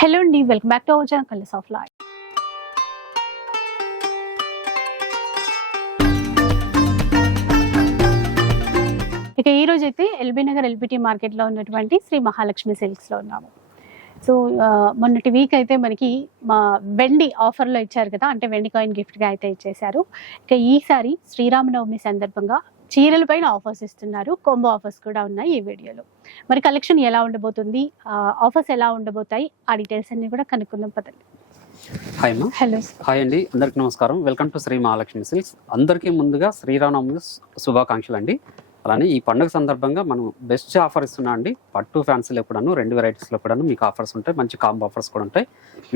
Hello అండి welcome back to our channel colours of life ఇక ఈ రోజు అయితే ఎల్బీ నగర్ ఎల్బిటి మార్కెట్లో ఉన్నటువంటి శ్రీ మహాలక్ష్మి సిల్క్స్లో ఉన్నాము. సో మొన్నటి వీక్ అయితే మనకి మా వెండి ఆఫర్లో ఇచ్చారు కదా అంటే వెండి కాయిన్ గిఫ్ట్గా అయితే ఇచ్చేశారు. ఇక ఈసారి శ్రీరామనవమి సందర్భంగా చీరల పైన ఆఫర్స్ ఇస్తున్నారు. కొంబో ఆఫర్స్ కూడా ఉన్నాయి ఈ వీడియోలో. మరి కలెక్షన్ ఎలా ఉండబోతుంది? ఆఫర్స్ ఎలా ఉండబోతాయి? ఆ డీటెయిల్స్ అన్ని కూడా కనుక్కుందాం పదండి. హాయ్ అమ్మా. హలో. హాయ్ అండి. అందరికీ నమస్కారం. Welcome to Shri Mahalakshmi silks. అందరికీ ముందుగా శ్రీరామనవమి శుభాకాంక్షలు అండి. అలానే ఈ పండుగ సందర్భంగా మనం బెస్ట్ ఆఫర్ ఇస్తున్నా అండి. పట్టు ఫ్యాన్సీలో కూడాను రెండు వెరైటీస్లో కూడాను మీకు ఆఫర్స్ ఉంటాయి. మంచి కాంబో ఆఫర్స్ కూడా ఉంటాయి.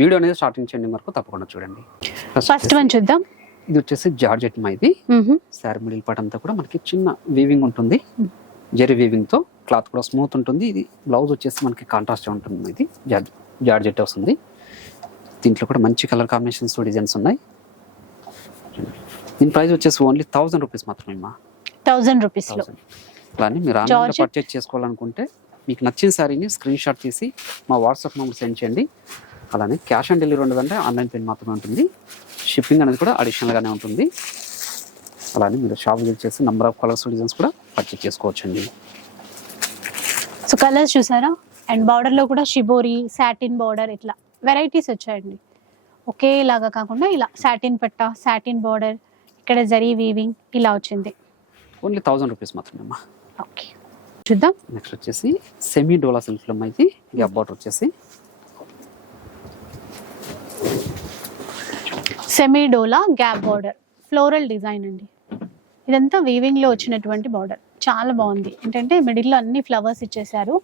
వీడియో అనేది స్టార్టింగ్ చేయండి. వరకు తప్పకుండా చూడండి. ఫస్ట్ వన్ చూద్దాం. ఇది వచ్చేసి జార్జెట్ మా ఇది. శారీ మిడిల్ పార్ట్ అంతా కూడా మనకి చిన్న వీవింగ్ ఉంటుంది. జెరీ వీవింగ్తో క్లాత్ కూడా స్మూత్ ఉంటుంది. ఇది బ్లౌజ్ వచ్చేసి మనకి కాంట్రాస్ట్ ఉంటుంది ఇది జార్జ్ జార్జెట్ వస్తుంది. దీంట్లో కూడా మంచి కలర్ కాంబినేషన్స్ డిజైన్స్ ఉన్నాయి. దీని ప్రైస్ వచ్చేసి ఓన్లీ థౌసండ్ రూపీస్ మాత్రమే మా థౌజండ్ రూపీస్ థౌసండ్. అలానే మీరు ఆన్లైన్లో Georgette. పర్చేజ్ చేసుకోవాలనుకుంటే మీకు నచ్చిన శారీని స్క్రీన్ షాట్ తీసి మా వాట్సాప్ నెంబర్ సెండ్ చేయండి. అలానే క్యాష్ ఆన్ డెలివరీ ఉండదంటే ఆన్లైన్ పేమెంట్ మాత్రమే ఉంటుంది. షిప్పింగ్ అనేది కూడా అడిషనల్గానే ఉంటుంది. అలానే మీరు షాప్ విజిట్ చేసి నంబర్ ఆఫ్ కలర్స్ డిజైన్స్ కూడా పర్చేజ్ చేసుకోవచ్చండి. సో కలర్స్ చూసారా? అండ్ బార్డర్లో కూడా షిబోరి సాటిన్ బార్డర్ ఇట్లా వెరైటీస్ వచ్చాయండి. ఒకేలాగా కాకుండా ఇలా సాటిన్ పట్ట సాటిన్ బార్డర్ ఇక్కడ జరీ వీవింగ్ ఇలా వచ్చింది. ఓన్లీ థౌసండ్ రూపీస్ మాత్రమే అమ్మా ఓకే చూద్దాం. నెక్స్ట్ వచ్చేసి సెమీ డోలా సిల్క్లో గ్యాప్ బార్డర్ వచ్చేసి semi dola gap border. Floral design అండి. ఇదంతా వీవింగ్లో వచ్చినటువంటి బార్డర్. చాలా బాగుంది. ఏంటంటే మిడిల్లో అన్ని ఫ్లవర్స్ ఇచ్చేసారు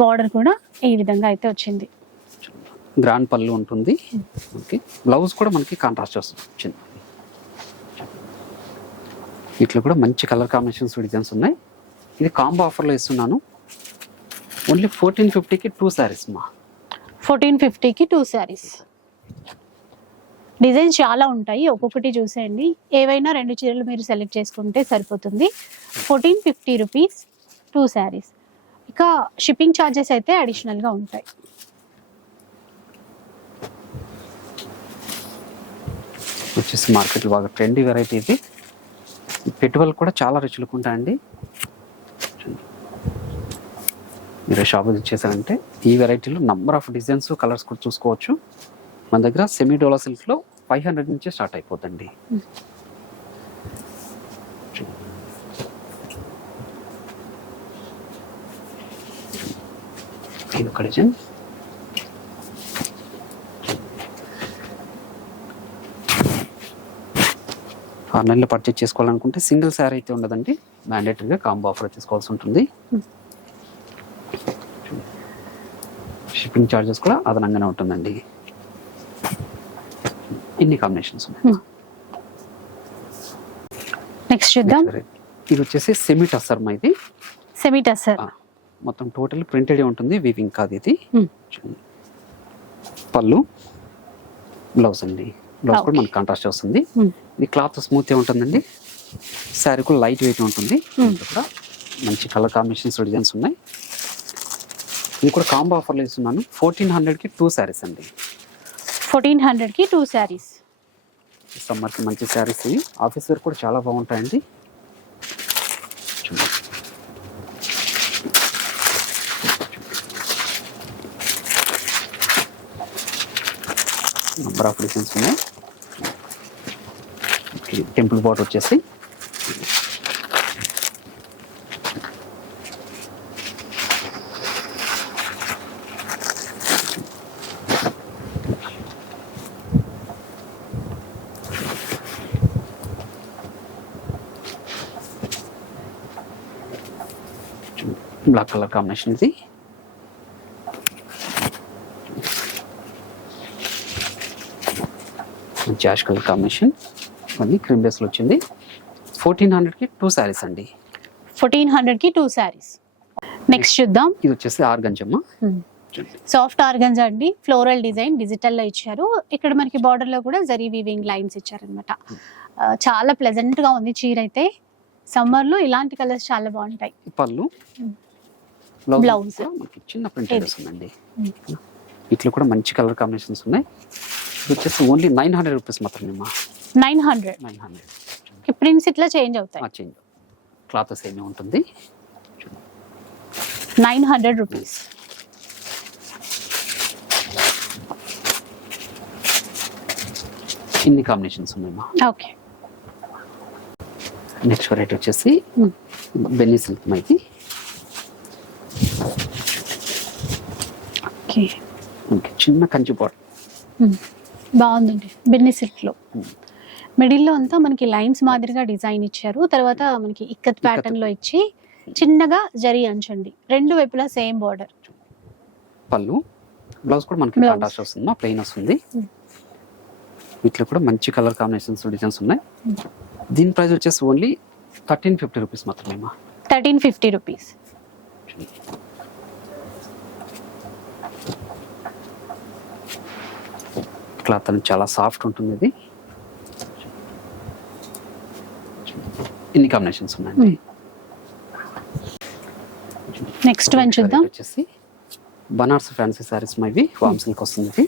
బార్డర్ కూడా ఈ విధంగా అయితే వచ్చింది. గ్రాండ్ పళ్ళు ఉంటుంది. ఓకే. బ్లౌజ్ కూడా మనకి కాంట్రాస్ట్ వస్తుంది. వీటిలో కూడా మంచి కలర్ కాంబినేషన్స్ డిజైన్స్ ఉన్నాయి. ఇది కాంబో ఆఫర్లో ఇస్తున్నాను. ఓన్లీ ఫోర్టీన్ ఫిఫ్టీకి టూ శారీస్ మా. ఫోర్టీన్ ఫిఫ్టీకి టూ శారీస్ డిజైన్స్ చాలా ఉంటాయి. ఒక్కొక్కటి చూసేయండి. ఏవైనా రెండు చీరలు మీరు సెలెక్ట్ చేసుకుంటే సరిపోతుంది. Fourteen fifty rupees two saris. ఇక షిప్పింగ్ ఛార్జెస్ అయితే అడిషనల్గా ఉంటాయి. వచ్చేసి మార్కెట్లో బాగా ట్రెండీ వెరైటీ ఇది. పెట్టుబడులు కూడా చాలా రుచులకు ఉంటాయండి. మీరు షాప్ ఇచ్చేసారంటే చేశారంటే ఈ వెరైటీలో నంబర్ ఆఫ్ డిజైన్స్ కలర్స్ కూడా చూసుకోవచ్చు. మన దగ్గర సెమీ డోలా సిల్క్లో ఫైవ్ హండ్రెడ్ నుంచే స్టార్ట్ అయిపోతుంది ఇది ఒక డిజైన్ ఆన్లైన్లో పర్చేజ్ చేసుకోవాలనుకుంటే సింగిల్ శారీ అయితే ఉండదండి. మ్యాండేటరీగా కాంబో ఆఫర్ చేసుకోవాల్సి ఉంటుంది. షిప్పింగ్ ఛార్జెస్ కూడా అదనంగానే ఉంటుందండి. ఇన్ని కాంబినేషన్స్ ఉన్నాయి. నెక్స్ట్ చూద్దాం. ఇది వచ్చేసి సెమీ టస్సర్ మా ఇది. సెమీ టసర్ ఆ, మొత్తం టోటల్ ప్రింటెడ్ ఉంటుంది వీవింగ్ కాదు ఇది. Hmm. పళ్ళు బ్లౌజ్ అండి. బ్లౌజ్ కూడా. మనకి కాంట్రాస్ట్ వస్తుంది. Hmm. ఇది క్లాత్ స్మూత్ ఉంటుందండి. శారీ కూడా లైట్ వెయిట్ ఉంటుంది. Hmm. కూడా మంచి కలర్ కాంబినేషన్స్ డిజైన్స్ ఉన్నాయి. ఇది కూడా కాంబో ఆఫర్లో ఇస్తున్నాను. ఫోర్టీన్ హండ్రెడ్కి టూ శారీస్ అండి. ఫోర్టీన్ హండ్రెడ్కి టూ శారీస్ సమ్మర్కి మంచి శారీస్ ఇవి. ఆఫీస్ వేర్ కూడా చాలా బాగుంటాయండి. చూడండి. నంబర్ ఆఫ్ డిజైన్స్ ఉన్నాయి. టెంపుల్ బాట్ వచ్చేసి బ్లాక్ కలర్ కాంబినేషన్ ఇది యాష్ కలర్ కాంబినేషన్ ఇవన్నీ క్రీమ్ బేస్లో వచ్చింది ఫోర్టీన్ హండ్రెడ్కి టూ శారీస్ అండి ఫోర్టీన్ హండ్రెడ్కి టూ శారీస్ నెక్స్ట్ చూద్దాం. ఇది వచ్చేసి ఆర్గంజమ్మ. సాఫ్ట్ ఆర్గన్స్ అండి ఫ్లోరల్ డిజైన్ డిజిటల్లో ఇచ్చారు. ఇక్కడ మనకి బార్డర్లో కూడా జరీ వీవింగ్ లైన్స్ ఇచ్చారనమాట చాలా ప్లెజెంట్గా ఉంది చీర అయితే. సమ్మర్లో ఇలాంటి కలర్స్ చాలా బాగుంటాయి. పళ్ళు. Hmm. బ్లౌజ్ మనకి చిన్న ప్రింట్ ఇది. వస్తుందండి Hmm. ఇట్లా కూడా మంచి కలర్ కాంబినేషన్స్ ఉన్నాయి. ఇది వచ్చేసి ఓన్లీ నైన్ హండ్రెడ్ రూపీస్ మాత్రమే మా nine hundred nine hundred prints ఇట్లా చేంజ్ అవుతాయి. చేంజ్ క్లాత్ సేమే ఉంటుంది? నైన్ హండ్రెడ్ రూపీస్ ఇన్ని కాంబినేషన్స్ ఉన్నాయి మా ఓకే నెక్స్ట్ వెరైటీ వచ్చేసి. బెన్నీ సిల్క్ మైకి. ఓకే. మనకి చిన్న కంచి బాగుందండి. బిన్ని సిల్క్లో మిడిల్లో అంతా మనకి లైన్స్ మాదిరిగా డిజైన్ ఇచ్చారు. తర్వాత మనకి ఇక్కత్ ప్యాటర్న్లో ఇచ్చి చిన్నగా జరి అంచండి. రెండు వైపులా సేమ్ బార్డర్. పళ్ళు. బ్లౌజ్ కూడా మనకి Blouse. కాంట్రాస్ట్ వస్తుంది మా ప్లెయిన్ వస్తుంది. వీటిలో కూడా మంచి కలర్ కాంబినేషన్స్ డిజైన్స్ ఉన్నాయి. దీని ప్రైస్ వచ్చేసి ఓన్లీ థర్టీన్ ఫిఫ్టీ రూపీస్ మాత్రమే థర్టీన్ ఫిఫ్టీ రూపీస్. క్లాత్ అనేది చాలా సాఫ్ట్ ఉంటుంది ఇది ఇన్ని కాంబినేషన్స్ ఉన్నాయి నెక్స్ట్ వన్ చూద్దాం. వచ్చేసి బనార్స్ ఫ్యాన్సీ సారీస్ మైవి వామ్ సిల్క్ వస్తుంది ఇది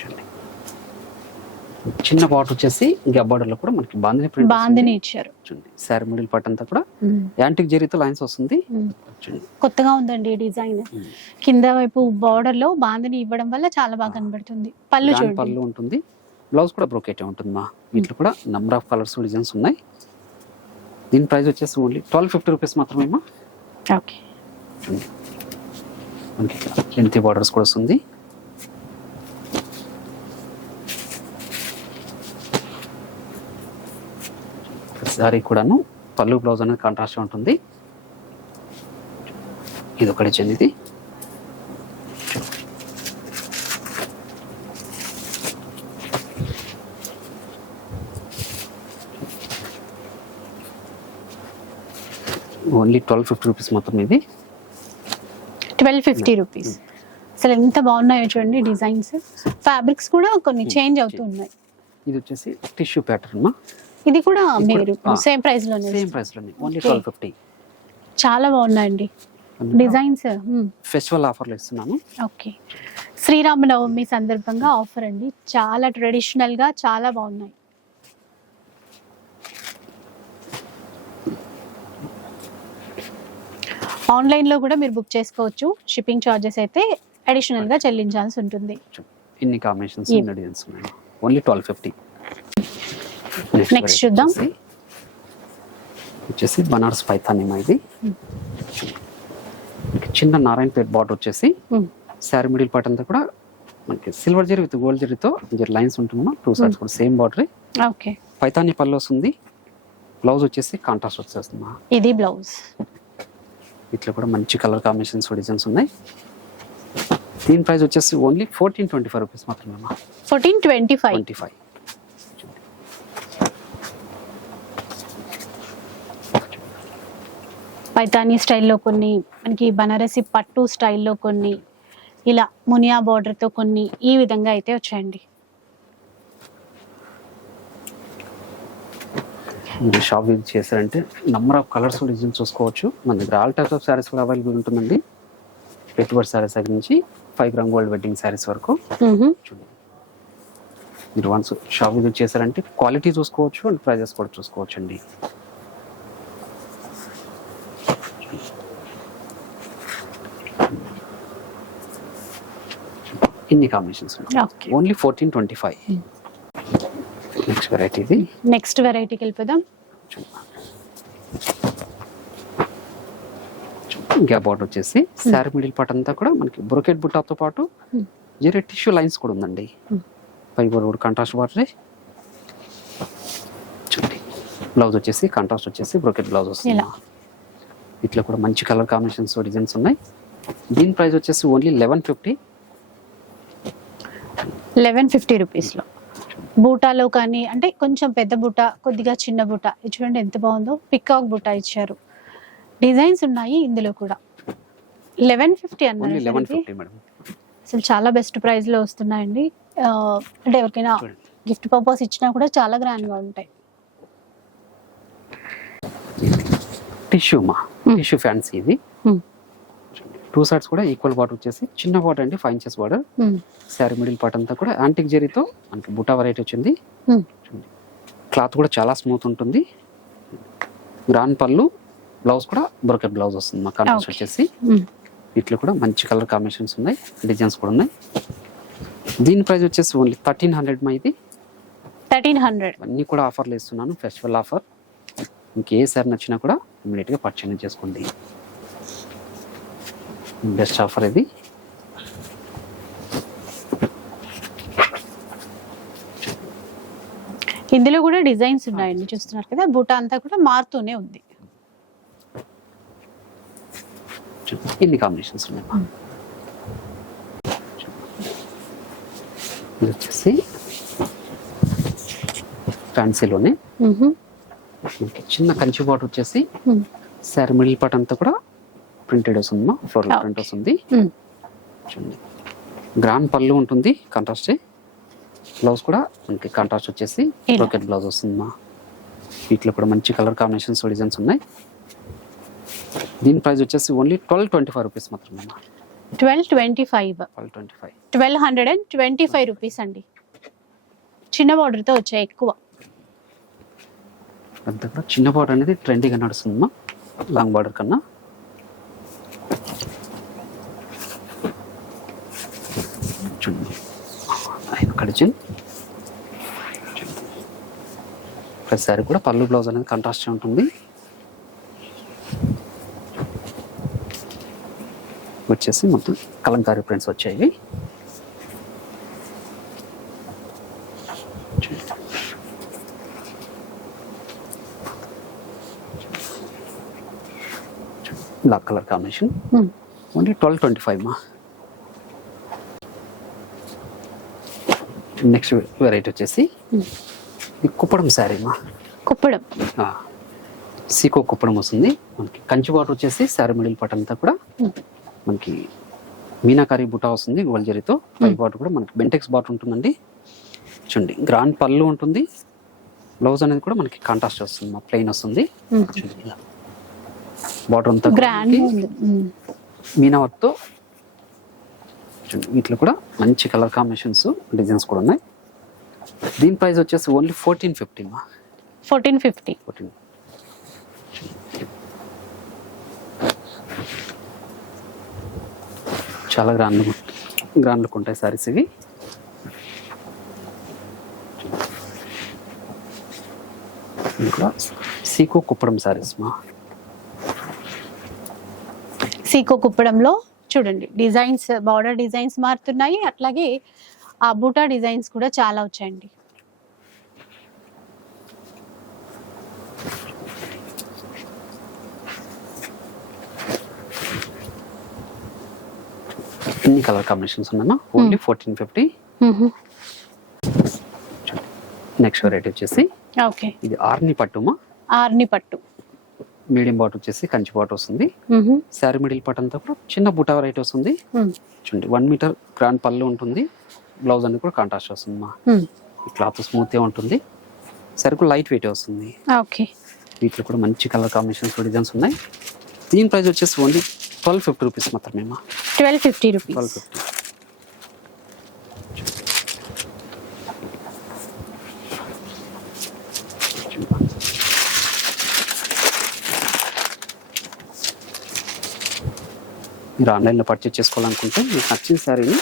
చూడండి. చిన్న బాట్ వచ్చేసి గబ్బాడర్లో కూడా మనకి బాందిని ప్రింట్ బాందిని ఇచ్చారు. చూడండి శారీ మిడిల్ పార్ట్ అంతా కూడా యాంటిక్ జరీతో లైన్స్ వస్తుంది. కొత్తగా ఉందండి డిజైన్. కింద వైపు బార్డర్లో బాందిని ఇవ్వడం వల్ల చాలా బాగా కనబడుతుంది. పళ్ళు చూడండి. పళ్ళు ఉంటుంది. బ్లౌజ్ కూడా బ్రోకేట్ ఉంటుంది మా. వీటిలో కూడా నెంబర్ ఆఫ్ కలర్స్ డిజైన్స్ ఉన్నాయి. దీని ప్రైస్ వచ్చేసి ఓన్లీ ట్వెల్వ్ ఫిఫ్టీ రూపీస్ మాత్రమే మా. ఓకే. మనకి లెంత్ బార్డర్స్ కూడా వస్తుంది. సారీ కూడాను పళ్ళు బ్లౌజ్ అనేది కాంట్రాస్ట్ ఉంటుంది. ఇది ఒకటి ఇది. ఓన్లీ ట్వెల్వ్ ఫిఫ్టీ రూపీస్ మొత్తం ఇది. Twelve fifty rupees. అసలు ఎంత బాగున్నాయో చూడండి డిజైన్స్. ఫ్యాబ్రిక్స్ కూడా కొన్ని చేంజ్ అవుతూ ఉన్నాయి. ఇది వచ్చేసి టిష్యూ ప్యాటర్న్ మా. ఇది కూడా మీరు సేమ్ ప్రైస్లోనే సేమ్ ప్రైస్లోనే ఓన్లీ. ట్వెల్వ్ ఫిఫ్టీ చాలా బాగున్నాయండి. డిజైన్స్ ఫెస్టివల్ ఆఫర్లు ఇస్తున్నాను. ఓకే శ్రీరామనవమి సందర్భంగా ఆఫర్ అండి. చాలా ట్రెడిషనల్గా చాలా బాగున్నాయి. ఆన్లైన్లో కూడా మీరు బుక్ చేసుకోవచ్చు. షిప్పింగ్ చార్జెస్ అయితే అడిషనల్గా చెల్లించాల్సి ఉంటుంది. ఇన్ని combinations only twelve fifty Next చూద్దాం. వచ్చేసి బనారస్ పైథాన్ ఏమో ఇది. Hmm. చిన్న నారాయణపేట్ బార్డర్ వచ్చేసి Hmm. శారీ మిడిల్ పార్ట్ అంతా కూడా మనకి సిల్వర్ జరీ విత్ గోల్డ్ జరీతో లైన్స్ ఉంటుందమ్మా టూ సైడ్స్ కూడా సేమ్ బార్డర్ ఓకే పైతాని పళ్ళు వస్తుంది. బ్లౌజ్ వచ్చేసి కాంట్రాస్ట్ వచ్చేస్తుందమ్మా ఇది బ్లౌజ్ ఇట్లా కూడా మంచి కలర్ కాంబినేషన్స్ డిజైన్స్ ఉన్నాయి. దీని ప్రైస్ వచ్చేసి only fourteen twenty five rupees మాత్రమే అమ్మా. Fourteen twenty five twenty five Paithani స్టైల్లో కొన్ని మనకి బనారసి పట్టు స్టైల్లో కొన్ని ఇలా మునియా బార్డర్తో కొన్ని ఈ విధంగా అయితే వచ్చాయండి. మీరు షాప్ విజిట్ చేశారంటే నంబర్ ఆఫ్ కలర్స్ డిజైన్ చూసుకోవచ్చు. మన దగ్గర ఆల్ టైప్స్ ఆఫ్ శారీస్ కూడా అవైలబుల్ ఉంటుందండి. పెట్టుబడి శారీస్ దగ్గర నుంచి five gram gold wedding saris వరకు. మీరు వన్స్ షాప్ విజిట్ చేశారంటే క్వాలిటీ చూసుకోవచ్చు అండ్ ప్రైజెస్ కూడా చూసుకోవచ్చు అండి ఇన్ని combinations okay only fourteen twenty five next variety ఇది నెక్స్ట్ వెరైటీకి వెళ్ళిపోదాం గ్యాప్ అవుట్ వచ్చేసి శారీ మిడిల్ పార్ట్ అంతా కూడా మనకి బ్రొకెట్ బుట్టాతో పాటు. జరే టిష్యూ లైన్స్ కూడా ఉందండి. పై కూడా కాంట్రాస్ట్ బార్డర్ చూడండి. బ్లౌజ్ వచ్చేసి కాంట్రాస్ట్ వచ్చేసి బ్రొకెట్ బ్లౌజ్ వస్తుంది. ఇట్లా కూడా మంచి కలర్ కాంబినేషన్స్ డిజైన్స్ ఉన్నాయి. దీని ప్రైస్ వచ్చేసి only eleven fifty eleven fifty రూపీస్లో. బూటాలో కానీ అంటే కొంచెం పెద్ద బూట కొద్దిగా చిన్న బూట ఇది చూడండి ఎంత బాగుందో పికాక్ బూట ఇచ్చారు. డిజైన్స్ ఉన్నాయి ఇందులో కూడా. లెవెన్ ఫిఫ్టీ అన్నారు అసలు చాలా బెస్ట్ ప్రైస్లో వస్తున్నాయండి అంటే ఎవరికైనా గిఫ్ట్ పర్పస్ ఇచ్చినా కూడా చాలా గ్రాండ్గా ఉంటాయి. టిష్యూ మా Hmm. టిష్యూ ఫ్యాన్సీ ఇది. టూ సైడ్స్ కూడా ఈక్వల్ బార్డర్ వచ్చేసి చిన్న బార్డర్ అండి five inches border. Um, sari middle part అంతా కూడా యాంటిక్ జెరీతో మనకి బుటా వెరైటీ వచ్చింది. ఉమ్. క్లాత్ కూడా చాలా స్మూత్ ఉంటుంది. గ్రాండ్ పళ్ళు బ్లౌజ్ కూడా బ్రోకెట్ బ్లౌజ్ వస్తుంది మా Okay. వచ్చేసి. ఉమ్. వీటిలో కూడా మంచి కలర్ కాంబినేషన్స్ ఉన్నాయి డిజైన్స్ కూడా ఉన్నాయి. దీని ప్రైస్ వచ్చేసి ఓన్లీ థర్టీన్ హండ్రెడ్ మా ఇది. Thirteen hundred. అన్నీ కూడా ఆఫర్లు ఇస్తున్నాను ఫెస్టివల్ ఆఫర్ ఏ సారి నచ్చినా కూడా ఇమీడియట్గా పర్చేజ్ చేసుకోండి బెస్ట్ ఆఫర్ ఇది. ఇందులో కూడా డిజైన్స్ ఉన్నాయండి చూస్తున్నారు కదా? బూటా అంతా కూడా మారుతూనే ఉంది. ఇన్ని కాంబినేషన్స్ ఉన్నాయి. ఇది వచ్చేసి ఫ్యాన్సీలోనే చిన్న కంచి బాట్ వచ్చేసి శారీ మిడిల్ పార్ట్ అంతా కూడా ప్రింటెడ్ వస్తుంది ఫ్లోరల్ Okay. ప్రింట్ వస్తుంది. చూడండి. గ్రాండ్ పళ్ళు ఉంటుంది కాంట్రాస్ట్ బ్లౌజ్ కూడా మనకి కాంట్రాస్ట్ వచ్చేసి. బ్రోకెట్ బ్లౌజ్ వస్తుంది మా. వీటిలో కూడా మంచి కలర్ కాంబినేషన్స్ డిజైన్స్ ఉన్నాయి. దీని ప్రైస్ వచ్చేసి only twelve twenty five rupees మాత్రమే twelve twenty five twelve twenty five twelve hundred and twenty five rupees అండి. చిన్న బార్డర్తో వచ్చాయి ఎక్కువ. కూడా చిన్న బార్డర్ అనేది ట్రెండీగా నడుస్తుంది మా. లాంగ్ బార్డర్ కన్నా. ఆయన కడిచిన్ ప్రతిసారి కూడా పళ్ళు బ్లౌజ్ అనేది కంట్రాస్ట్ ఉంటుంది. వచ్చేసి మొత్తం కలంకారీ ప్రింట్స్ వచ్చాయి. Black colour combination only twelve twenty five మా నెక్స్ట్ వెరైటీ వచ్చేసి. ఇది కుప్పడం శారీ మా కుప్పడం. సీకో కుప్పడం వస్తుంది. మనకి కంచి బాటర్ వచ్చేసి శారీ మిడిల్ పార్ట్ అంతా కూడా ఉమ్, మనకి మీనాకారి బుటా వస్తుంది గోల్డ్ జరీతో పై బాటర్ కూడా మనకి బెంటెక్స్ బాటర్ ఉంటుందండి. చూడండి గ్రాండ్ పళ్ళు ఉంటుంది. బ్లౌజ్ అనేది కూడా మనకి కాంట్రాస్ట్ వస్తుంది మా ప్లెయిన్ వస్తుంది. ఇలా. బాటర్ అంతా మీనా వర్క్తో వీటిలో కూడా మంచి కలర్ కాంబినేషన్స్ డిజైన్స్ కూడా ఉన్నాయి. దీని ప్రైస్ వచ్చేసి ఓన్లీ ఫోర్టీన్ ఫిఫ్టీన్ మా. ఫోర్టీన్ ఫిఫ్టీ ఫోర్టీన్ చాలా గ్రాండ్ గ్రాండ్ లుక్ ఉంటాయి సారీస్ ఇవి. ఇది కూడా సీకో కుప్పడం సారీస్ మా. సీకో కుప్పడంలో చూడండి డిజైన్స్ బార్డర్ డిజైన్స్ మారుతున్నాయి. అట్లాగే ఆ బూటా డిజైన్స్ కూడా చాలా వచ్చాయండి. కలర్ కాంబినేషన్స్ ఉన్నామా only fourteen fifty next variety వచ్చేసి ఓకే. ఇది ఆర్ని పట్టుమా? ఆర్ని పట్టు. మీడియం బాట్ వచ్చేసి కంచి బాట్ వస్తుంది. శారీ మిడిల్ పార్ట్ అంతా కూడా చిన్న బుటా వెరైటీ వస్తుంది. చూడండి వన్ మీటర్ గ్రాండ్ పళ్ళు ఉంటుంది. బ్లౌజ్ అనేది కూడా కాంట్రాస్ట్ వస్తుంది మా క్లాత్ స్మూత్గా ఉంటుంది. సరుకు లైట్ వెయిట్ వస్తుంది. ఓకే. వీటిలో కూడా మంచి కలర్ కాంబినేషన్స్ డిజైన్స్ ఉన్నాయి. దీని ప్రైస్ వచ్చేసి ఓన్లీ ట్వెల్వ్ ఫిఫ్టీ రూపీస్ మాత్రమే twelve fifty twelve rupees fifty మీరు ఆన్లైన్లో పర్చేస్ చేసుకోవాలనుకుంటే మీకు నచ్చిన శారీని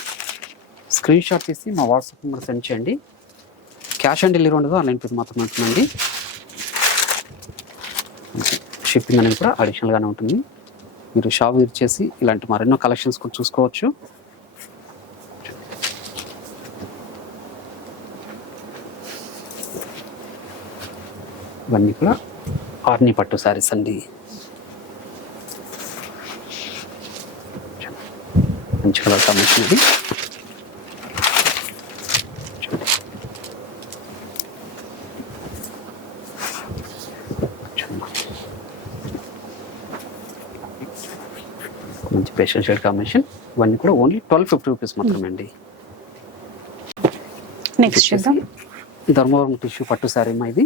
స్క్రీన్ షాట్ తీసి మా వాట్సాప్ నెంబర్ సెండ్ చేయండి. క్యాష్ ఆన్ డెలివరీ ఉండదు ఆన్లైన్ పే మాత్రమే ఉంటుందండి. షిప్పింగ్ అనేది కూడా అడిషనల్గానే ఉంటుంది. మీరు షాప్ విజిట్ చేసి ఇలాంటి మరెన్నో కలెక్షన్స్ కూడా చూసుకోవచ్చు. ఇవన్నీ కూడా ఆర్ని పట్టు శారీస్ అండి. కాంబినేషన్ ఇది మంచి పేషల్ షేడ్ కాంబినేషన్ ఇవన్నీ కూడా ఓన్లీ ట్వెల్వ్ ఫిఫ్టీ రూపీస్ మాత్రమే అండి. నెక్స్ట్ చూద్దాం. ధర్మవరం టిష్యూ పట్టు శారీ మా ఇది.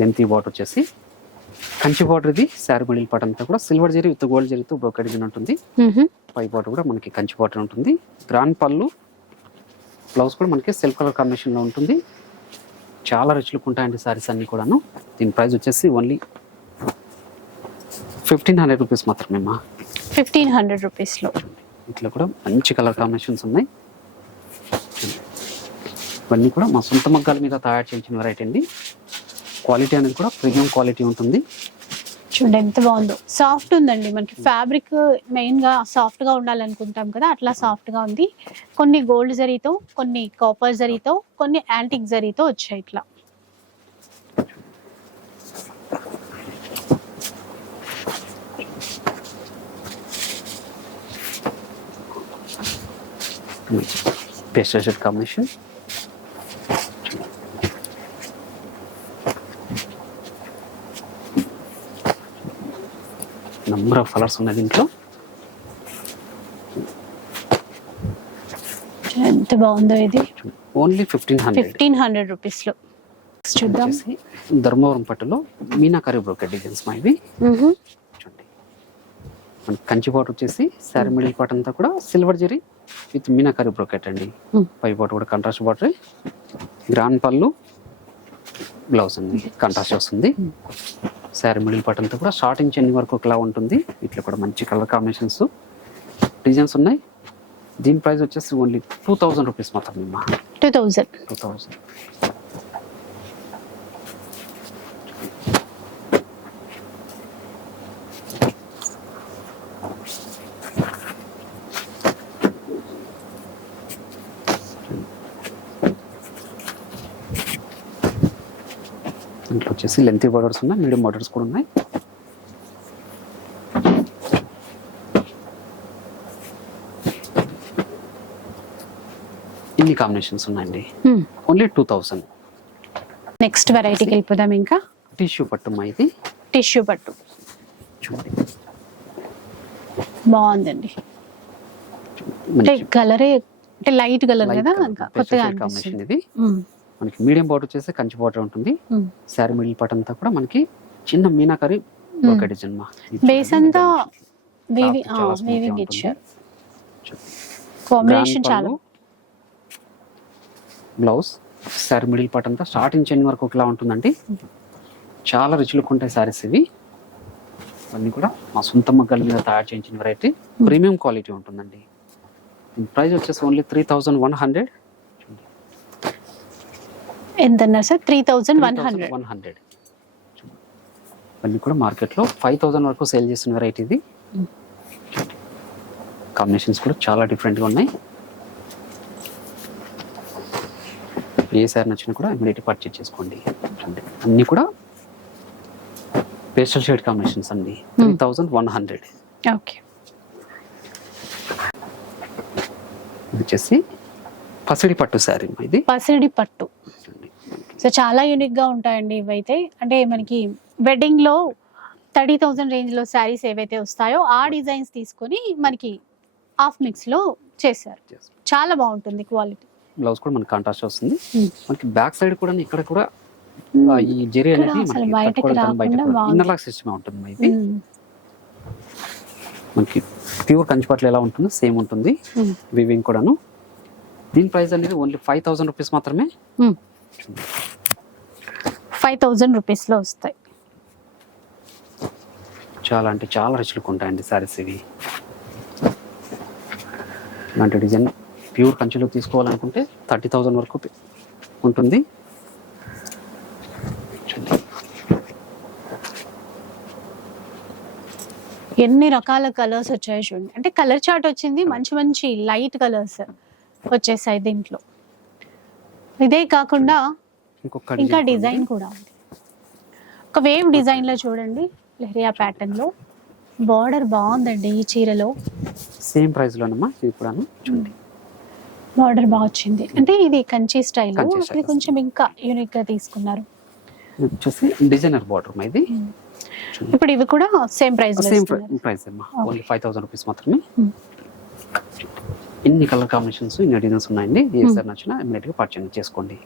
లెంతీ బాట్ వచ్చేసి. కంచి బార్డర్ ఇది శారీ మిడిల్ పార్ట్ అంతా కూడా. సిల్వర్ జరీ విత్ గోల్డ్ జరీతో బ్రోకెడ్ ఉంటుంది. పై బార్డర్ కూడా మనకి కంచి బార్డర్ ఉంటుంది. గ్రాండ్ పళ్ళు బ్లౌజ్ కూడా మనకి సెల్ఫ్ కలర్ కాంబినేషన్లో ఉంటుంది. చాలా రిచ్ లుక్ ఉంటాయండి సారీస్ అన్ని కూడాను. దీని ప్రైస్ వచ్చేసి ఓన్లీ ఫిఫ్టీన్ హండ్రెడ్ రూపీస్ మాత్రమే మా ఫిఫ్టీన్ హండ్రెడ్ రూపీస్లో ఇట్లా కూడా మంచి కలర్ కాంబినేషన్స్ ఉన్నాయి. ఇవన్నీ కూడా మా సొంత మగ్గాల మీద తయారు చేయించిన వెరైటీ అండి. క్వాలిటీ అనేది కూడా ప్రీమియం క్వాలిటీ ఉంటుంది. చూడండి ఎంత బాగుందో. సాఫ్ట్ ఉందండి. మనకి ఫ్యాబ్రిక్ మెయిన్గా సాఫ్ట్గా ఉండాలనుకుంటాం కదా అట్లా సాఫ్ట్గా ఉంది. కొన్ని గోల్డ్ జరీతో కొన్ని కాపర్ జరీతో కొన్ని యాంటిక్ జరీతో వచ్చాయి ఇట్లా. Pastel shirt combination number of colours ఉన్నాయి దీంట్లో. ఎంత బాగుందో ఇది? Only fifteen hundred. Fifteen hundred రూపీస్లో చూద్దాం. ధర్మవరం పట్టులో మీనాకరి బ్రోకెట్ డిజైన్స్ మా ఇవి. చూడండి. మన కంచి బాట్ వచ్చేసి శారీ మిడిల్ పార్ట్ అంతా కూడా silver zari with meenakari brocade అండి. పై బాట్ కూడా కంట్రాస్ట్ బాటర్ గ్రాండ్ పళ్ళు బ్లౌజ్ అండి. కంట్రాస్ట్ వస్తుంది. శారీ మిడిల్ పార్ట్ అంతా కూడా షార్ట్ ఇంచ్ ఎన్ని వరకు ఒకలా ఉంటుంది. ఇట్లా కూడా మంచి కలర్ కాంబినేషన్స్. డిజైన్స్ ఉన్నాయి. దీని ప్రైస్ వచ్చేసి ఓన్లీ టూ థౌజండ్ రూపీస్ మాత్రమే టూ థౌజండ్ టూ థౌజండ్ వచ్చేసి లెంతీ బార్డర్స్ ఉన్నాయి మీడియం బార్డర్స్ కూడా ఉన్నాయి. ఇన్ని కాంబినేషన్స్ ఉన్నాయండి. ఓన్లీ టూ థౌసండ్ నెక్స్ట్ వెరైటీకి వెళ్ళిపోదాం ఇంకా. టిష్యూ పట్టు మా ఇది. టిష్యూ పట్టు. చూడండి. బాగుందండి. అంటే కలరే అంటే లైట్ కలర్ కదా కొత్తగా కాంబినేషన్ ఇది. మ్మ్. మనకి మీడియం బార్డర్ వచ్చేసి కంచి బార్డర్ ఉంటుంది. శారీ మిడిల్ పార్ట్ అంతా కూడా మనకి చిన్న మీనాకరి ఒక డిజైన్ మా. బేస్ అంతా. కాంబినేషన్ చాలా బ్లౌజ్ శారీ మిడిల్ పార్ట్ అంతా స్టార్టింగ్ చెన్ వరకు ఒకలా ఉంటుందండి. చాలా రిచ్ లుక్ ఉంటాయి శారీస్ ఇవి. అన్నీ కూడా మా సొంత మగ్గల మీద తయారు చేయించిన వెరైటీ ప్రీమియం క్వాలిటీ ఉంటుందండి. ప్రైస్ వచ్చేసి only three thousand one hundred ఎంత అన్నారు sir? Three thousand one hundred. One hundred. అన్నీ కూడా మార్కెట్లో ఫైవ్ థౌజండ్ వరకు సేల్ చేసిన వెరైటీ ఇది. కాంబినేషన్స్ కూడా చాలా డిఫరెంట్గా ఉన్నాయి. ఏ సారీ నచ్చినా కూడా ఇమీడియట్ పర్చేజ్ చేసుకోండి. అన్నీ కూడా పేస్టల్ షేడ్ కాంబినేషన్స్ అండి. Three thousand one hundred. Okay. వచ్చేసి పసిడి పట్టు శారీ ఇది. పసిడి పట్టు. సో చాలా యూనిక్గా ఉంటాయండి ఇవైతే. అంటే మనకి వెడ్డింగ్లో థర్టీ థౌజండ్ రేంజ్లో శారీస్ ఏవైతే వస్తాయో ఆ డిజైన్స్ తీసుకొని మనకి హాఫ్ మిక్స్లో చేశారు. చాలా బాగుంటుంది క్వాలిటీ బ్లౌజ్ కూడా మనకి కాంట్రాస్ట్ వస్తుంది. Mm. మనకి బ్యాక్ సైడ్ కూడా ఇక్కడ కూడా ఆ, ఈ జెరీ అనేది. ఇన్నర్ లాక్ సిస్టమ్ ఉంటుంది ఇది మనకి ప్యూర్ కంచిపట్లు ఎలా ఉంటుందో సేమ్ ఉంటుంది. వివింగ్ కూడాను. దీని ప్రైస్ అనేది ఓన్లీ ఫైవ్ థౌసండ్ రూపీస్ మాత్రమే. ఫైవ్ థౌజండ్ రూపీస్లో వస్తాయి. చాలా అంటే చాలా రిచ్ లుక్ ఉంటాయండి సారీస్ ఇవి. ఇలాంటి డిజైన్ ప్యూర్ కంచిలో తీసుకోవాలనుకుంటే థర్టీ థౌజండ్ వరకు ఉంటుంది. ఎన్ని రకాల కలర్స్ వచ్చాయో చూడండి. అంటే కలర్ చార్ట్ వచ్చింది మంచి మంచి లైట్ కలర్స్ వచ్చేసాయి దీంట్లో. ఇదే కాకుండా ఇంకొక ఇంకా డిజైన్ కూడా ఉంది. ఒక వేవ్ డిజైన్లో చూడండి లెహరియా ప్యాటర్న్లో. బార్డర్ బాగుందండి ఈ చీరలో. సేమ్ ప్రైస్ లోనమ్మా ఇది కూడాను? చూడండి. బార్డర్ బాగా వచ్చింది. అంటే ఇది కంచి స్టైల్ కంచి ఇది. కొంచెం ఇంకా యూనిక్గా తీసుకున్నారు. వచ్చేసి డిజైనర్ బార్డర్ ఇది. ఇప్పుడు ఇవి కూడా సేమ్ ప్రైస్ సేమ్ ప్రైస్ అమ్మా. ఓన్లీ ఫైవ్ థౌసండ్ రూపీస్ మాత్రమే. ఇన్ని కలర్ కాంబినేషన్స్ ఇన్ని డిజైన్స్ ఉన్నాయండి. ఏ సార్ నచ్చినా ఇమీడియట్గా పర్చేజ్ చేసుకోండి.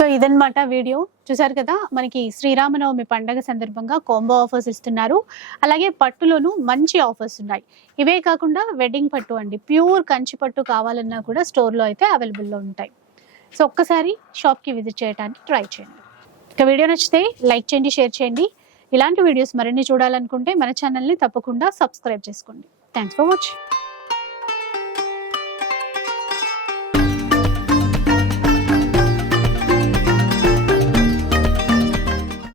సో ఇదన్నమాట వీడియో. చూసారు కదా మనకి శ్రీరామనవమి పండగ సందర్భంగా కాంబో ఆఫర్స్ ఇస్తున్నారు. అలాగే పట్టులోనూ మంచి ఆఫర్స్ ఉన్నాయి. ఇవే కాకుండా వెడ్డింగ్ పట్టు అండి. ప్యూర్ కంచి పట్టు కావాలన్నా కూడా స్టోర్లో అయితే అవైలబుల్లో ఉంటాయి. సో ఒక్కసారి షాప్కి విజిట్ చేయడానికి ట్రై చేయండి. ఇక వీడియో నచ్చితే లైక్ చేయండి షేర్ చేయండి. ఇలాంటి వీడియోస్ మరిన్ని చూడాలనుకుంటే మన ఛానల్ని తప్పకుండా సబ్స్క్రైబ్ చేసుకోండి. Thanks for watching